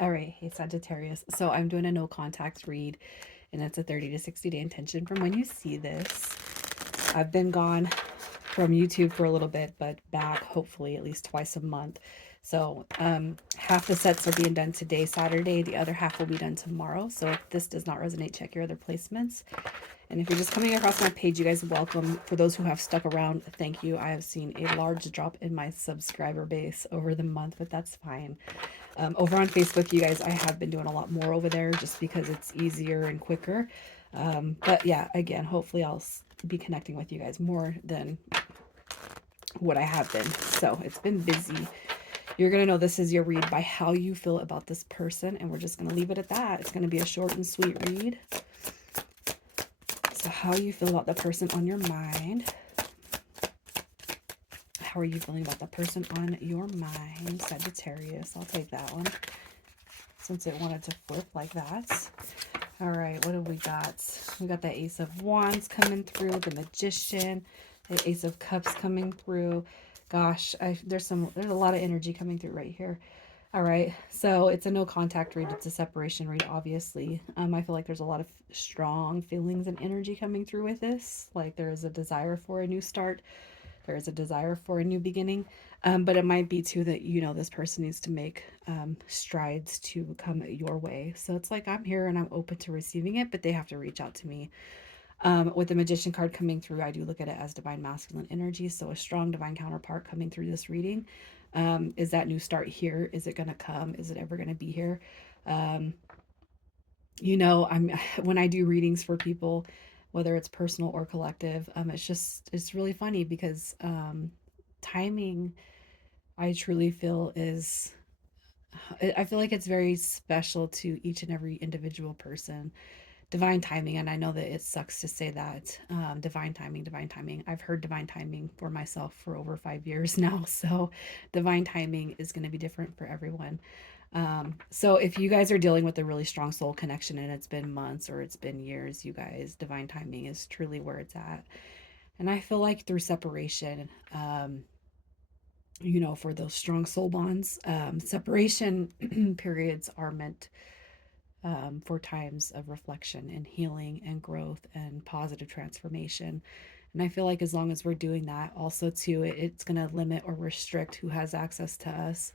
All right, hey Sagittarius. So I'm doing a no contact read, and it's a 30 to 60 day intention from when you see this. I've been gone from YouTube for a little bit, but back hopefully at least twice a month. So half the sets are being done today, Saturday. The other half will be done tomorrow. So if this does not resonate, check your other placements. And if you're just coming across my page, you guys are welcome. For those who have stuck around, thank you. I have seen a large drop in my subscriber base over the month, but that's fine. Over on Facebook, you guys, I have been doing a lot more over there just because it's easier and quicker. But yeah, again, hopefully I'll be connecting with you guys more than what I have been. So it's been busy. You're going to know this is your read by how you feel about this person. And we're just going to leave it at that. It's going to be a short and sweet read. So how you feel about the person on your mind. How are you feeling about the person on your mind, Sagittarius? I'll take that one since it wanted to flip like that. All right, what do we got? We got the Ace of Wands coming through, the Magician, the Ace of Cups coming through. Gosh, there's a lot of energy coming through right here. All right, so it's a no contact read. It's a separation read, obviously. I feel like there's a lot of strong feelings and energy coming through with this. Like there is a desire for a new start. There is a desire for a new beginning. But it might be too that, you know, this person needs to make strides to come your way. So it's like I'm here and I'm open to receiving it, but they have to reach out to me. With the Magician card coming through, I do look at it as divine masculine energy. So a strong divine counterpart coming through this reading. Is that new start here? Is it going to come? Is it ever going to be here? Um, you know, when I do readings for people, whether it's personal or collective, it's really funny because timing, I truly feel is, I feel like it's very special to each and every individual person. Divine timing, and I know that it sucks to say that. Divine timing, divine timing. I've heard divine timing for myself for over 5 years now, so divine timing is going to be different for everyone. So if you guys are dealing with a really strong soul connection and it's been months or it's been years, you guys, divine timing is truly where it's at. And I feel like through separation, you know, for those strong soul bonds, separation periods are meant for times of reflection and healing and growth and positive transformation. And I feel like as long as we're doing that, also too, it's going to limit or restrict who has access to us,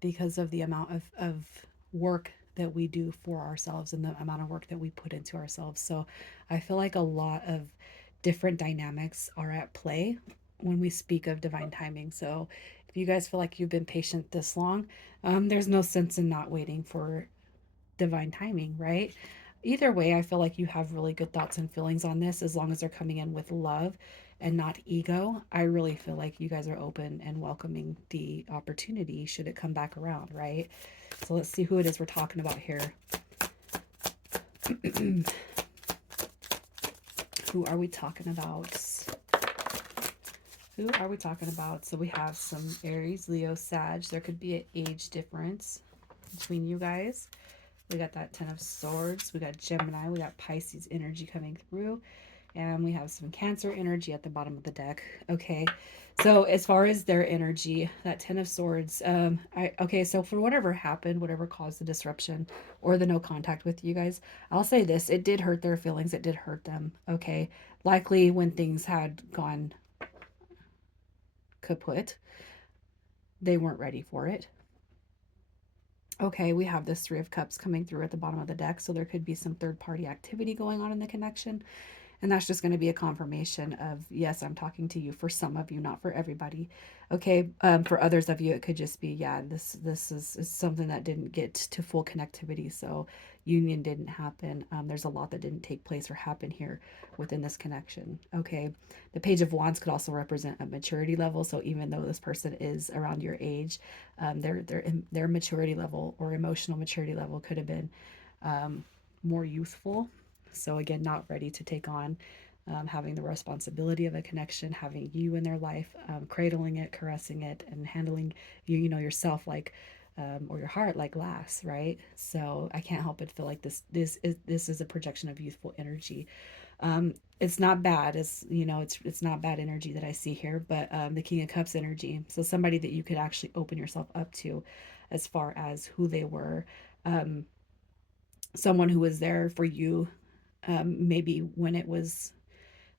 because of the amount of work that we do for ourselves and the amount of work that we put into ourselves. So I feel like a lot of different dynamics are at play when we speak of divine timing. So if you guys feel like you've been patient this long, there's no sense in not waiting for divine timing, right? Either way, I feel like you have really good thoughts and feelings on this as long as they're coming in with love and not ego. I really feel like you guys are open and welcoming the opportunity should it come back around, right? So let's see who it is we're talking about here. Who are we talking about? Who are we talking about? So we have some Aries, Leo, Sag. There could be an age difference between you guys. We got that Ten of Swords. We got Gemini. We got Pisces energy coming through. And we have some Cancer energy at the bottom of the deck. Okay. So as far as their energy, that Ten of Swords, okay, so for whatever happened, whatever caused the disruption or the no contact with you guys, I'll say this, it did hurt their feelings. It did hurt them. Okay. Likely when things had gone kaput, they weren't ready for it. Okay, we have this Three of Cups coming through at the bottom of the deck, so there could be some third party activity going on in the connection. And that's just going to be a confirmation of, yes, I'm talking to you for some of you, not for everybody. Okay, for others of you, it could just be, yeah, this is something that didn't get to full connectivity, so union didn't happen. There's a lot that didn't take place or happen here within this connection. Okay, the Page of Wands could also represent a maturity level. So even though this person is around your age, their maturity level or emotional maturity level could have been more youthful. So again, not ready to take on having the responsibility of a connection, having you in their life, cradling it, caressing it, and handling you know, yourself like, or your heart like glass, right? So I can't help but feel like this is a projection of youthful energy. It's not bad, as you know, it's not bad energy that I see here, but the King of Cups energy. So somebody that you could actually open yourself up to, as far as who they were. Someone who was there for you, maybe when it was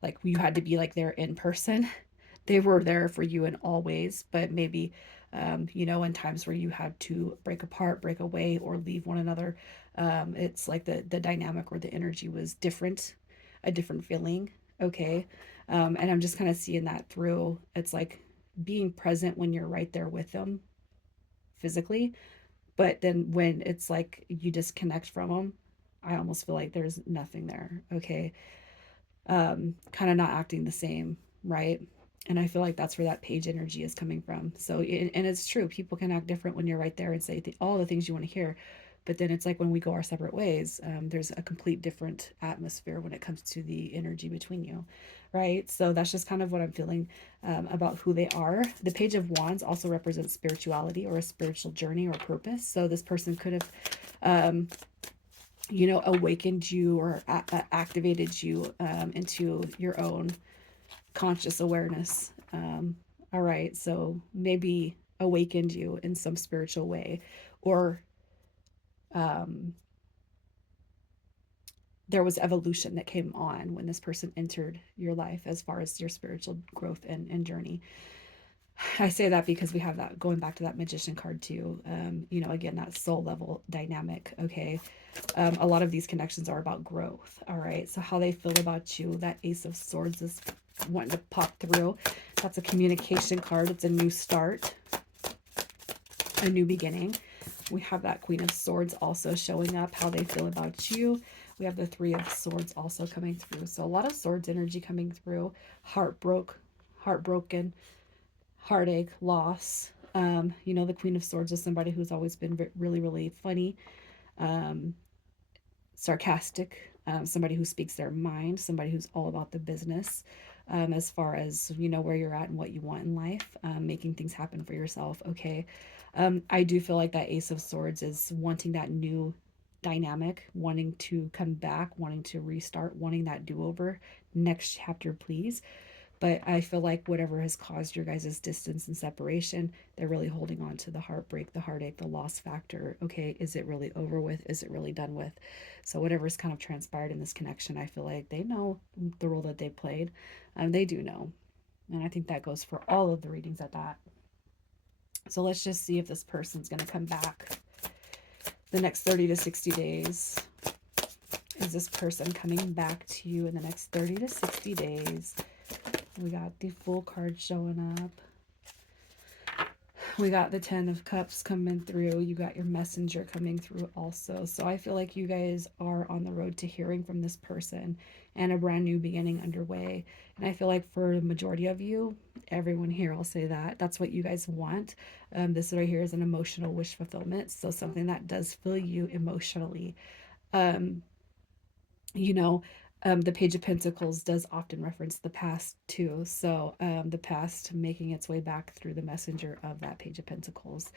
like you had to be like there in person. They were there for you in all ways, but maybe, in times where you had to break apart, break away, or leave one another, it's like the dynamic or the energy was different, a different feeling. Okay. And I'm just kind of seeing that through. It's like being present when you're right there with them physically, but then when it's like you disconnect from them, I almost feel like there's nothing there. Okay. Kind of not acting the same, right? And I feel like that's where that page energy is coming from. So, and it's true, people can act different when you're right there and say all the things you want to hear. But then it's like when we go our separate ways, there's a complete different atmosphere when it comes to the energy between you, right? So that's just kind of what I'm feeling about who they are. The Page of Wands also represents spirituality or a spiritual journey or purpose. So this person could have awakened you or activated you into your own conscious awareness. All right, so maybe awakened you in some spiritual way, or um, there was evolution that came on when this person entered your life as far as your spiritual growth and journey. I say that because we have that going back to that magician card too. Again, that soul level dynamic. Okay. A lot of these connections are about growth. All right. So how they feel about you, that Ace of Swords is wanting to pop through. That's a communication card. It's a new start, a new beginning. We have that Queen of Swords also showing up, how they feel about you. We have the Three of Swords also coming through. So a lot of swords energy coming through. Heartbroken, heartache, loss. The Queen of Swords is somebody who's always been really, really funny, um, sarcastic, somebody who speaks their mind, somebody who's all about the business, as far as, where you're at and what you want in life, making things happen for yourself. Okay. I do feel like that Ace of Swords is wanting that new dynamic, wanting to come back, wanting to restart, wanting that do-over. Next chapter, please. But I feel like whatever has caused your guys' distance and separation, they're really holding on to the heartbreak, the heartache, the loss factor. Okay, is it really over with? Is it really done with? So whatever's kind of transpired in this connection, I feel like they know the role that they played. They do know. And I think that goes for all of the readings at that. So let's just see if this person's going to come back the next 30 to 60 days. Is this person coming back to you in the next 30 to 60 days? We got the Fool card showing up. We got the 10 of Cups coming through. You got your Messenger coming through also. So I feel like you guys are on the road to hearing from this person and a brand new beginning underway. And I feel like for the majority of you, everyone here, I'll say that, that's what you guys want. This right here is an emotional wish fulfillment. So something that does fill you emotionally. Um, you know, the Page of Pentacles does often reference the past too. So the past making its way back through the messenger of that Page of Pentacles,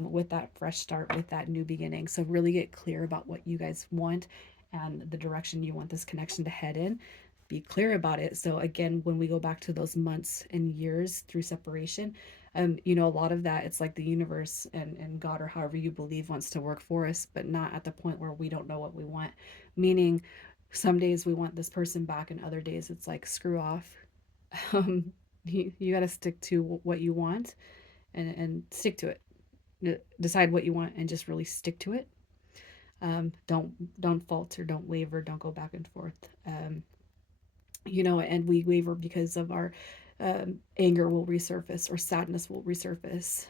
with that fresh start, with that new beginning. So really get clear about what you guys want and the direction you want this connection to head in. Be clear about it. So again, when we go back to those months and years through separation, a lot of that, it's like the universe and God, or however you believe, wants to work for us, but not at the point where we don't know what we want. Meaning, some days we want this person back, and other days it's like, screw off. You got to stick to what you want, and stick to it. Decide what you want and just really stick to it. Don't falter, don't waver, don't go back and forth. And we waver because of our anger will resurface, or sadness will resurface.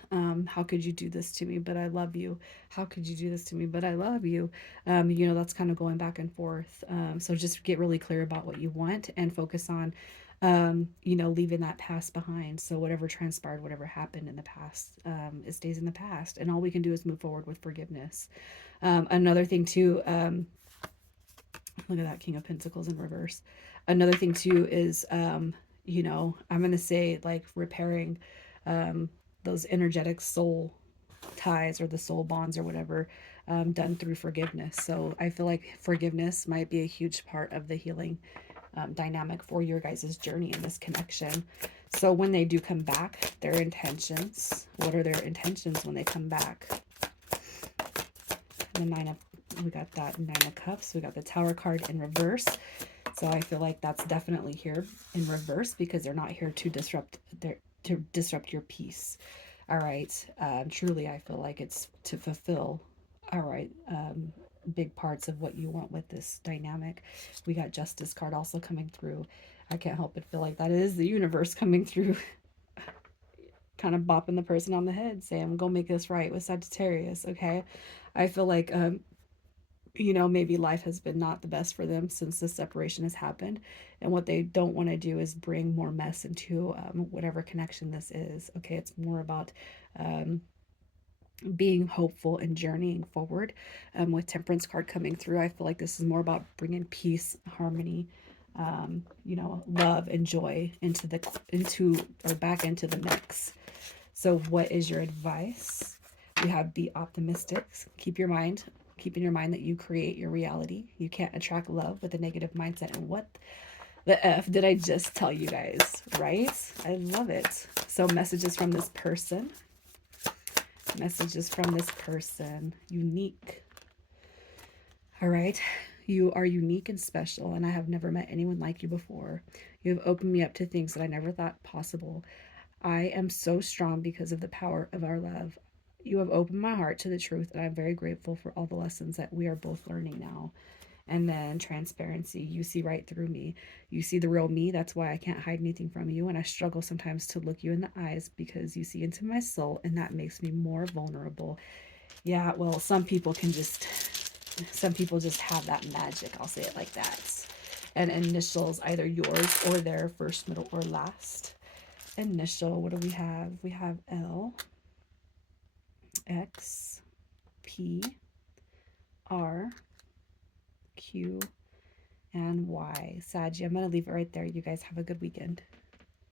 How could you do this to me, but I love you? How could you do this to me, but I love you? That's kind of going back and forth. So just get really clear about what you want and focus on, leaving that past behind. So whatever transpired, whatever happened in the past, it stays in the past. And all we can do is move forward with forgiveness. Another thing too, look at that King of Pentacles in reverse. Another thing too is, I'm going to say, like, repairing those energetic soul ties, or the soul bonds, or whatever, done through forgiveness. So I feel like forgiveness might be a huge part of the healing dynamic for your guys' journey in this connection. So when they do come back, their intentions, what are their intentions when they come back? The we got that Nine of Cups. We got the Tower card in reverse. So I feel like that's definitely here in reverse because they're not here to disrupt your peace. All right. Truly, I feel like it's to fulfill, all right, big parts of what you want with this dynamic. We got Justice card also coming through. I can't help but feel like that is the universe coming through, kind of bopping the person on the head, saying, I'm going to make this right with Sagittarius, okay? I feel like, maybe life has been not the best for them since this separation has happened. And what they don't want to do is bring more mess into whatever connection this is. Okay, it's more about being hopeful and journeying forward. With Temperance card coming through, I feel like this is more about bringing peace, harmony, love and joy back into the mix. So what is your advice? We have be optimistic. Keep in your mind that you create your reality. You can't attract love with a negative mindset. And what the F did I just tell you guys, right? I love it. So messages from this person. Messages from this person. Unique. All right. You are unique and special, and I have never met anyone like you before. You have opened me up to things that I never thought possible. I am so strong because of the power of our love. You have opened my heart to the truth, and I'm very grateful for all the lessons that we are both learning now. And then transparency. You see right through me. You see the real me. That's why I can't hide anything from you. And I struggle sometimes to look you in the eyes because you see into my soul, and that makes me more vulnerable. Yeah, well, some people just have that magic. I'll say it like that. And initials, either yours or their, first, middle, or last. Initial, what do we have? We have L, X, P, R, Q, and Y. Sag, I'm going to leave it right there. You guys have a good weekend.